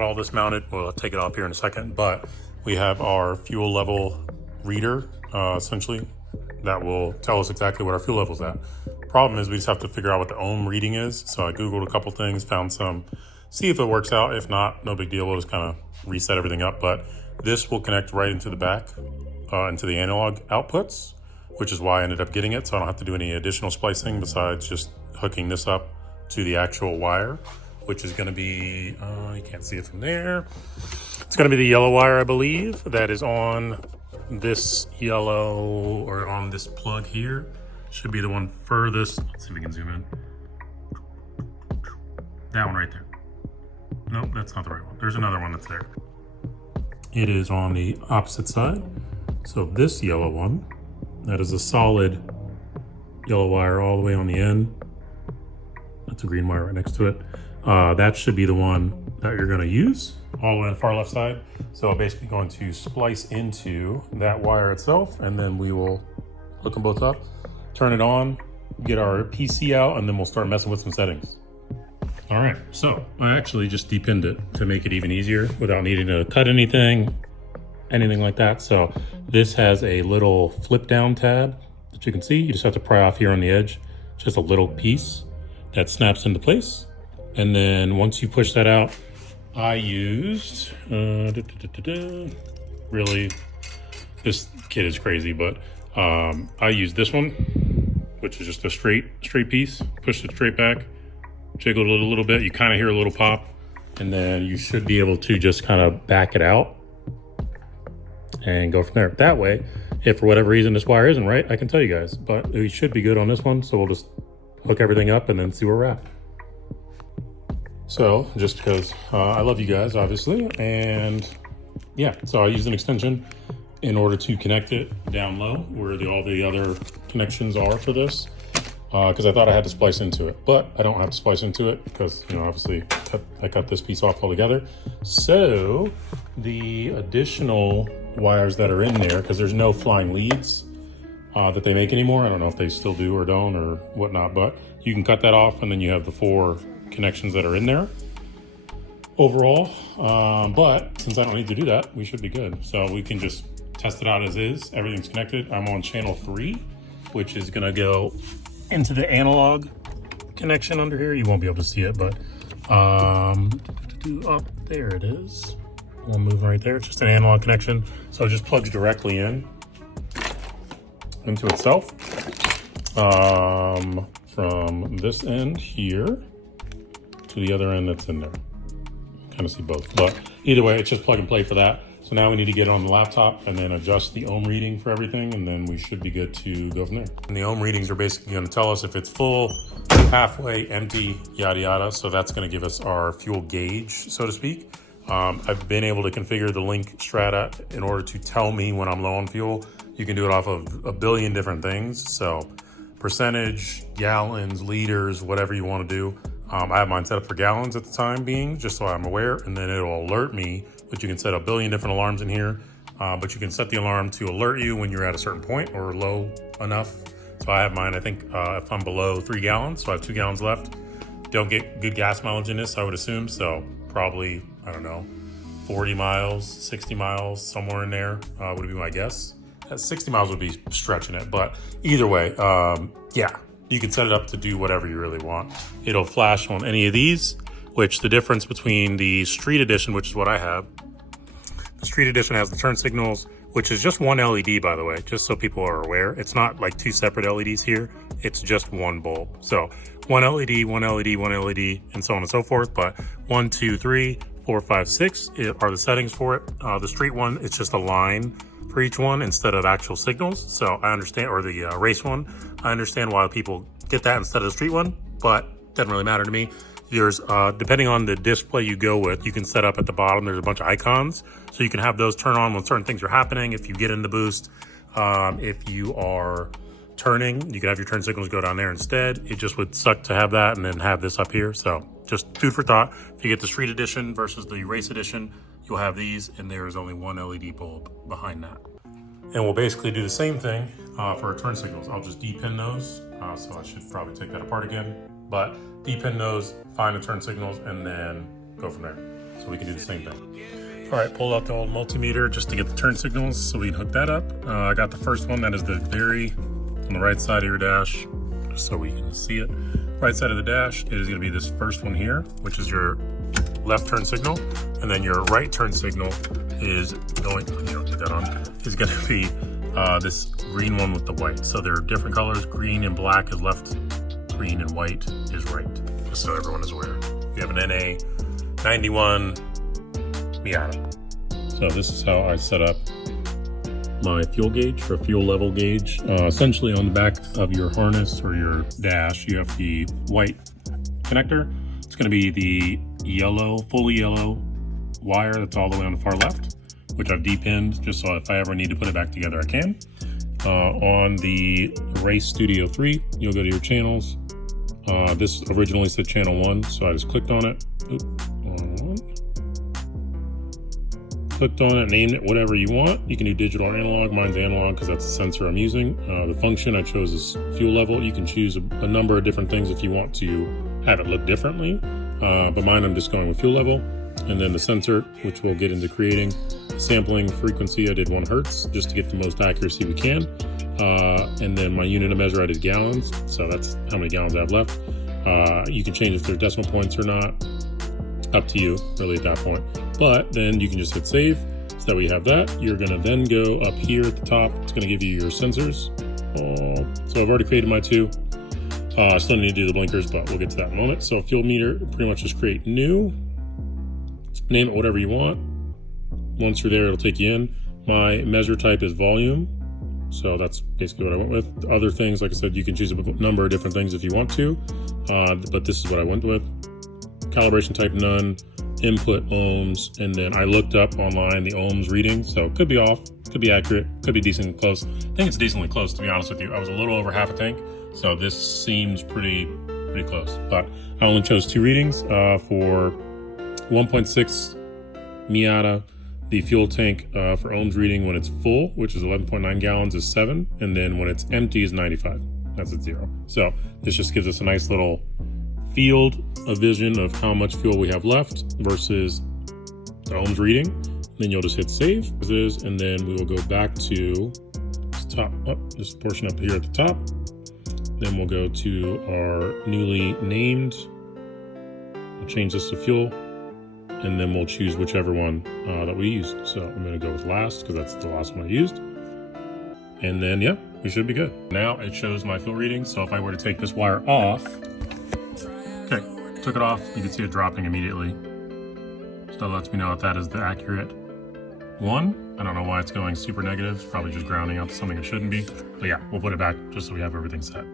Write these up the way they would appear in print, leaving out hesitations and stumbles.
got all this mounted. Well, I'll take it off here in a second, but we have our fuel level reader, essentially, that will tell us exactly what our fuel level is at. Problem is we just have to figure out what the ohm reading is. So I Googled a couple things, found some, see if it works out. If not, no big deal. We'll just kind of reset everything up. But this will connect right into the back, into the analog outputs, which is why I ended up getting it. So I don't have to do any additional splicing besides just hooking this up to the actual wire, which is gonna be, you can't see it from there. It's gonna be the yellow wire, I believe, that is on this yellow, or on this plug here. Should be the one furthest. Let's see if we can zoom in. That one right there. Nope, that's not the right one. There's another one that's there. It is on the opposite side. So this yellow one, that is a solid yellow wire all the way on the end. That's a green wire right next to it. That should be the one that you're gonna use all the way on the far left side. So I'm basically going to splice into that wire itself, and then we will hook them both up, turn it on, get our PC out, and then we'll start messing with some settings. All right, so I actually just depinned it to make it even easier without needing to cut anything like that. So this has a little flip down tab that you can see. You just have to pry off here on the edge, just a little piece that snaps into place. And then once you push that out, I used, really, this kit is crazy, but I used this one, which is just a straight piece. Pushed it straight back, jiggled it a little bit. You kind of hear a little pop, and then you should be able to just kind of back it out and go from there. That way, if for whatever reason this wire isn't right, I can tell you guys, but we should be good on this one. So we'll just hook everything up and then see where we're at. So just because I love you guys, obviously, and yeah, so I used an extension in order to connect it down low where all the other connections are for this, because I thought I had to splice into it, but I don't have to splice into it because, you know, obviously I cut this piece off altogether. So the additional wires that are in there, because there's no flying leads that they make anymore. I don't know if they still do or don't or whatnot, but you can cut that off, and then you have the 4 connections that are in there overall. But since I don't need to do that, we should be good. So we can just test it out as is. Everything's connected. I'm on channel 3, which is gonna go into the analog connection under here. You won't be able to see it, but up there it is. One moving right there. It's just an analog connection. So it just plugs directly into itself. From this end here to the other end that's in there. Kind of see both, but either way, it's just plug and play for that. So now we need to get it on the laptop and then adjust the ohm reading for everything, and then we should be good to go from there. And the ohm readings are basically going to tell us if it's full, halfway, empty, yada yada. So that's going to give us our fuel gauge, so to speak. I've been able to configure the Link Strada in order to tell me when I'm low on fuel. You can do it off of a billion different things. So percentage, gallons, liters, whatever you want to do. I have mine set up for gallons at the time being, just so I'm aware, and then it'll alert me, but you can set a billion different alarms in here, but you can set the alarm to alert you when you're at a certain point or low enough. So I have mine, I think, if I'm below 3 gallons, so I have 2 gallons left. Don't get good gas mileage in this, I would assume, so probably, I don't know, 40 miles, 60 miles, somewhere in there would be my guess. 60 miles would be stretching it, but either way, yeah, you can set it up to do whatever you really want. It'll flash on any of these, which the difference between the Street Edition, which is what I have, the Street Edition has the turn signals, which is just one LED, by the way, just so people are aware. It's not like 2 separate LEDs here. It's just one bulb. So one LED, one LED, one LED, and so on and so forth. But 1, 2, 3, 4, 5, 6 are the settings for it. The Street one, it's just a line for each one instead of actual signals. So I understand, or the race one, I understand why people get that instead of the Street one, but doesn't really matter to me. There's, depending on the display you go with, you can set up at the bottom, there's a bunch of icons. So you can have those turn on when certain things are happening. If you get in the boost, if you are turning, you can have your turn signals go down there instead. It just would suck to have that and then have this up here. So just food for thought. If you get the Street Edition versus the Race Edition, you'll have these, and there is only one LED bulb behind that. And we'll basically do the same thing for our turn signals. I'll just depin those. So I should probably take that apart again, but depin those, find the turn signals, and then go from there. So we can do the same thing. All right, pulled out the old multimeter just to get the turn signals so we can hook that up. I got the first one, that is the very on the right side of your dash, just so we can see it. Right side of the dash is gonna be this first one here, which is your left turn signal. And then your right turn signal is going, you don't get that on, is gonna be this green one with the white. So they're different colors. Green and black is left, green and white is right, just so everyone is aware. We have an NA 91 Miata. So this is how I set up my fuel gauge or fuel level gauge. Essentially on the back of your harness or your dash, you have the white connector. It's gonna be the yellow, fully yellow wire that's all the way on the far left, which I've depinned just so if I ever need to put it back together, I can. On the Race Studio 3, you'll go to your channels. This originally said channel 1, so I just clicked on it. Clicked on it, named it whatever you want. You can do digital or analog. Mine's analog because that's the sensor I'm using. The function I chose is fuel level. You can choose a number of different things if you want to have it look differently. But mine, I'm just going with fuel level. And then the sensor, which we'll get into creating. Sampling frequency, I did 1 Hertz just to get the most accuracy we can. And then my unit of measure, I did gallons. So that's how many gallons I have left. You can change if there's decimal points or not. Up to you, really, at that point. But then you can just hit save, so that we have that. You're gonna then go up here at the top. It's gonna give you your sensors. So I've already created my 2. I still need to do the blinkers, but we'll get to that in a moment. So fuel meter, pretty much just create new. Name it whatever you want. Once you're there, it'll take you in. My measure type is volume. So that's basically what I went with. Other things, like I said, you can choose a number of different things if you want to. But this is what I went with. Calibration type none, input ohms, and then I looked up online the ohms reading, so it could be off, could be accurate, could be decently close. I think it's decently close, to be honest with you. I was a little over half a tank, so this seems pretty close. But I only chose 2 readings for 1.6 Miata. The fuel tank for ohms reading when it's full, which is 11.9 gallons, is 7, and then when it's empty is 95. That's at 0. So this just gives us a nice little field, a vision of how much fuel we have left versus the ohms reading. Then you'll just hit save as is, and then we will go back to this top, this portion up here at the top. Then we'll go to our newly named, we'll change this to fuel, and then we'll choose whichever one that we used. So I'm gonna go with last because that's the last one I used. And then, yeah, we should be good. Now it shows my fuel reading. So if I were to take this wire off, okay, took it off, you can see it dropping immediately. So that lets me know that is the accurate one. I don't know why it's going super negative. It's probably just grounding out to something it shouldn't be. But yeah, we'll put it back just so we have everything set.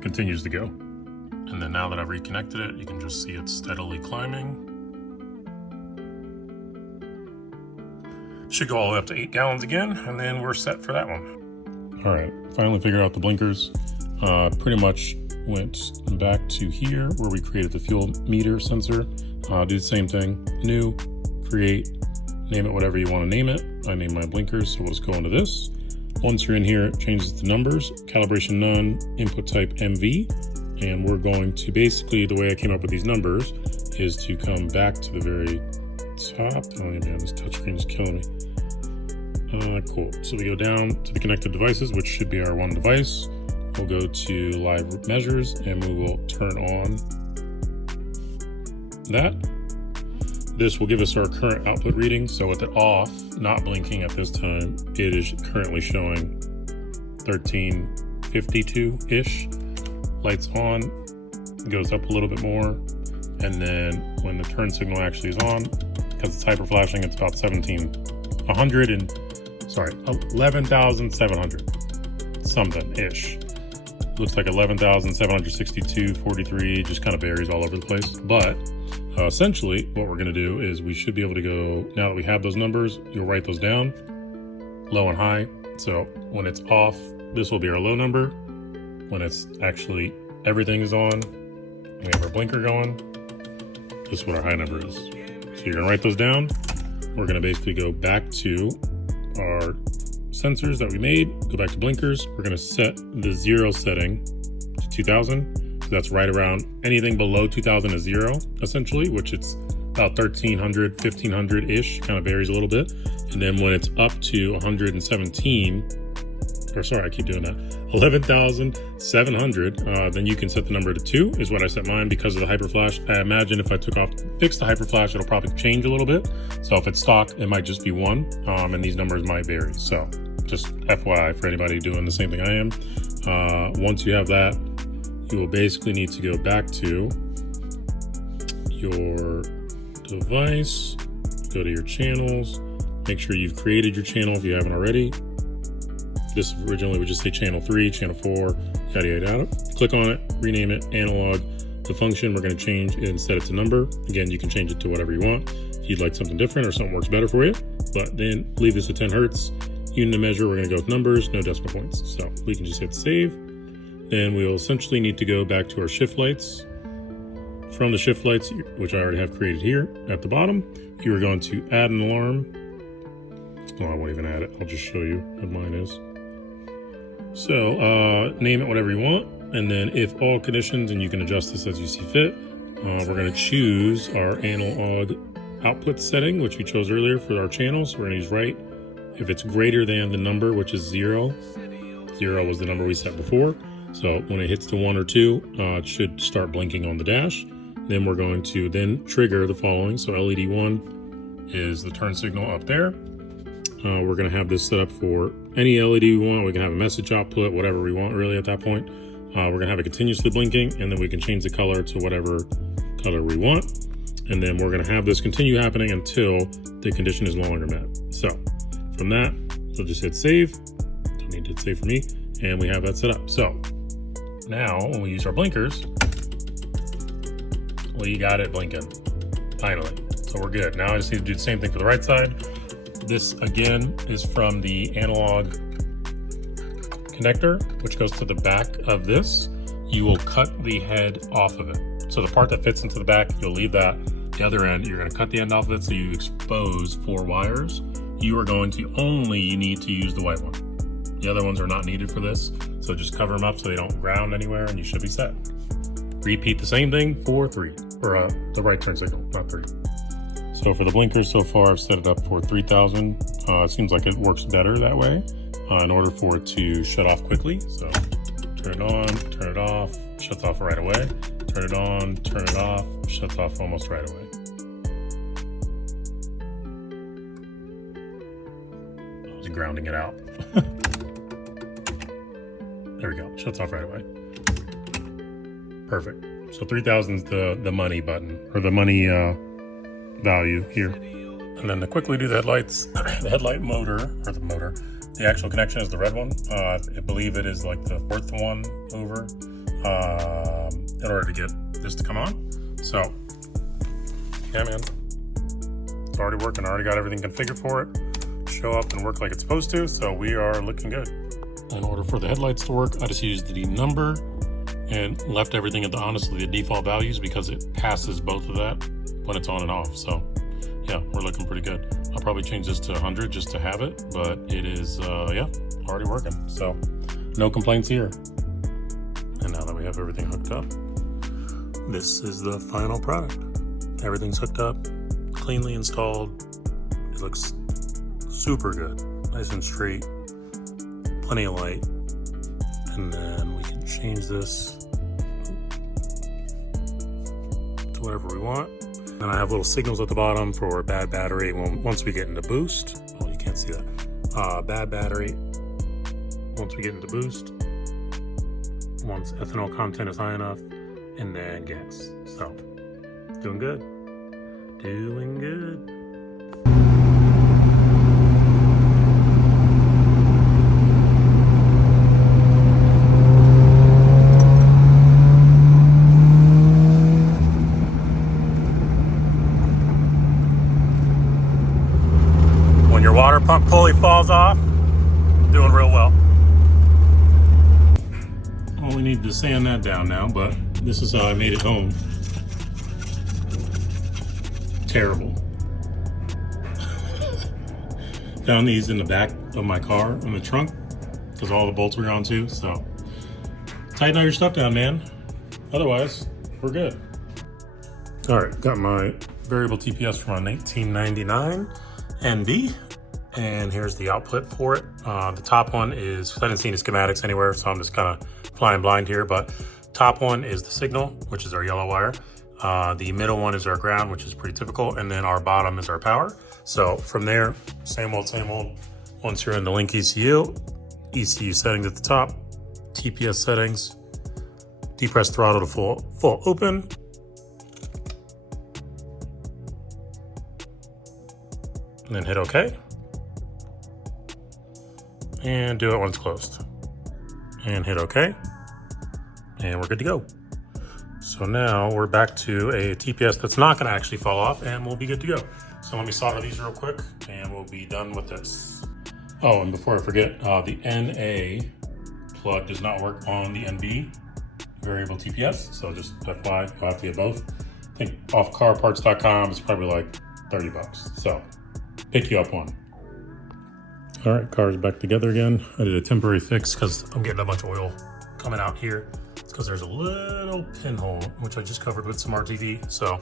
Continues to go. And then now that I've reconnected it, you can just see it steadily climbing. Should go all the way up to 8 gallons again, and then we're set for that one. All right, finally figured out the blinkers. Pretty much went back to here where we created the fuel meter sensor. Do the same thing, new, create, name it whatever you want to name it. I named my blinkers, so we'll just go into this. Once you're in here, it changes to numbers, calibration none, input type MV, and we're going to basically, the way I came up with these numbers is to come back to the very top. Oh man, this touchscreen is killing me. Cool. So we go down to the connected devices, which should be our one device. We'll go to live measures and we will turn on that. This will give us our current output reading. So with it off, not blinking at this time, it is currently showing 1352-ish. Lights on, goes up a little bit more. And then when the turn signal actually is on, because it's hyper flashing, it's about 11,700 something ish. Looks like 11,762.43, just kind of varies all over the place. But essentially what we're gonna do is we should be able to go, now that we have those numbers, you'll write those down, low and high. So when it's off, this will be our low number. When it's actually, everything is on, we have our blinker going, this is what our high number is. So you're gonna write those down. We're gonna basically go back to our sensors that we made, go back to blinkers. We're gonna set the 0 setting to 2000. So that's right around anything below 2000 is 0, essentially, which it's about 1300, 1500-ish, kind of varies a little bit. And then when it's up to 117, or sorry, I keep doing that, 11,700, then you can set the number to 2 is what I set mine because of the hyperflash. I imagine if I fixed the hyperflash, it'll probably change a little bit. So if it's stock, it might just be 1, and these numbers might vary. So just FYI for anybody doing the same thing I am. Once you have that, you will basically need to go back to your device, go to your channels, make sure you've created your channel if you haven't already. This originally would just say channel 3, channel 4, yada yada yada. Click on it, rename it, analog. The function we're going to change and set it to number. Again, you can change it to whatever you want. If you'd like something different or something works better for you, but then leave this at 10 Hertz. Unit of measure, we're going to go with numbers, no decimal points. So we can just hit save. Then we'll essentially need to go back to our shift lights. From the shift lights, which I already have created here at the bottom, you are going to add an alarm. Oh, I won't even add it. I'll just show you what mine is. So name it whatever you want. And then if all conditions, and you can adjust this as you see fit, we're going to choose our analog output setting, which we chose earlier for our channels. So we're going to use right. If it's greater than the number, which is 0, 0 was the number we set before. So when it hits to 1 or 2, it should start blinking on the dash. Then we're going to then trigger the following. So LED 1 is the turn signal up there. We're going to have this set up for any LED we want. We can have a message output, whatever we want really at that point. We're going to have it continuously blinking, and then we can change the color to whatever color we want. And then we're going to have this continue happening until the condition is no longer met. So from that, we'll just hit save. Don't need to hit save for me. And we have that set up. So now when we use our blinkers, we got it blinking, finally. So we're good. Now I just need to do the same thing for the right side. This again is from the analog connector, which goes to the back of this. You will cut the head off of it. So the part that fits into the back, you'll leave that. The other end, you're going to cut the end off of it so you expose 4 wires. You are going to only need to use the white one. The other ones are not needed for this. So just cover them up so they don't ground anywhere, and you should be set. Repeat the same thing for 3, or the right turn signal, not 3. So for the blinkers so far, I've set it up for 3000. It seems like it works better that way in order for it to shut off quickly. So turn it on, turn it off, shuts off right away. Turn it on, turn it off, shuts off almost right away. I was grounding it out. There we go, shuts off right away. Perfect. So 3000 is the money button, or the money value here. And then to quickly do the headlights, the headlight motor, or the actual connection is the red one. I believe it is like the 4th one over in order to get this to come on. So yeah, man, it's already working. I already got everything configured for it, show up and work like it's supposed to. So we are looking good. In order for the headlights to work, I just used the number and left everything at honestly the default values because it passes both of that when it's on and off. So yeah, we're looking pretty good. I'll probably change this to 100 just to have it, but it is yeah, already working. So no complaints here. And now that we have everything hooked up, this is the final product. Everything's hooked up, cleanly installed. It looks super good, nice and straight, plenty of light. And then we can change this to whatever we want. And I have little signals at the bottom for bad battery. Once we get into boost, oh, you can't see that. Bad battery, once we get into boost, once ethanol content is high enough, and then gas. So, doing good. Doing good. When your water pump pulley falls off, doing real well. Only need to sand that down now, but this is how I made it home. Terrible. Found these in the back of my car, in the trunk, because all the bolts were gone too, so tighten all your stuff down, man. Otherwise, we're good. All right, got my variable TPS from a 1999 NB. And here's the output for it. The top one is, I didn't see any schematics anywhere, so I'm just kind of flying blind here, but top one is the signal, which is our yellow wire. The middle one is our ground, which is pretty typical, and then our bottom is our power. So from there, same old, same old. Once you're in the Link ECU settings at the top, TPS settings, depress throttle to full open. And then hit OK. And do it when it's closed. And hit OK. And we're good to go. So now we're back to a TPS that's not gonna actually fall off, and we'll be good to go. So let me solder these real quick and we'll be done with this. Oh, and before I forget, the NA plug does not work on the NB variable TPS. So just FYI, you'll have to get both. I think off carparts.com it's probably like 30 bucks. So pick you up one. All right, car's back together again. I did a temporary fix because I'm getting a bunch of oil coming out here. It's because there's a little pinhole, which I just covered with some RTV. So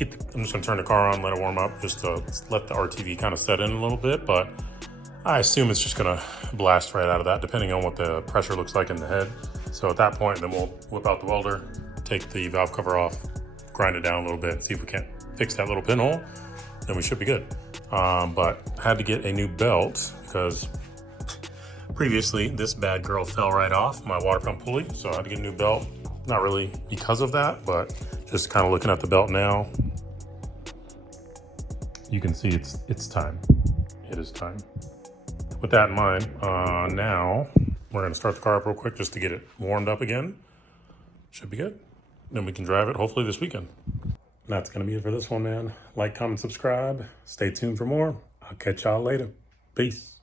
I'm just gonna turn the car on, let it warm up, just to let the RTV kind of set in a little bit, but I assume it's just gonna blast right out of that, depending on what the pressure looks like in the head. So at that point, then we'll whip out the welder, take the valve cover off, grind it down a little bit, see if we can't fix that little pinhole, then we should be good. But I had to get a new belt because previously this bad girl fell right off my water pump pulley. So I had to get a new belt, not really because of that, but just kind of looking at the belt now, you can see it's time. It is time. With that in mind, now we're gonna start the car up real quick just to get it warmed up again. Should be good. Then we can drive it hopefully this weekend. That's gonna be it for this one, man. Like, comment, subscribe. Stay tuned for more. I'll catch y'all later. Peace.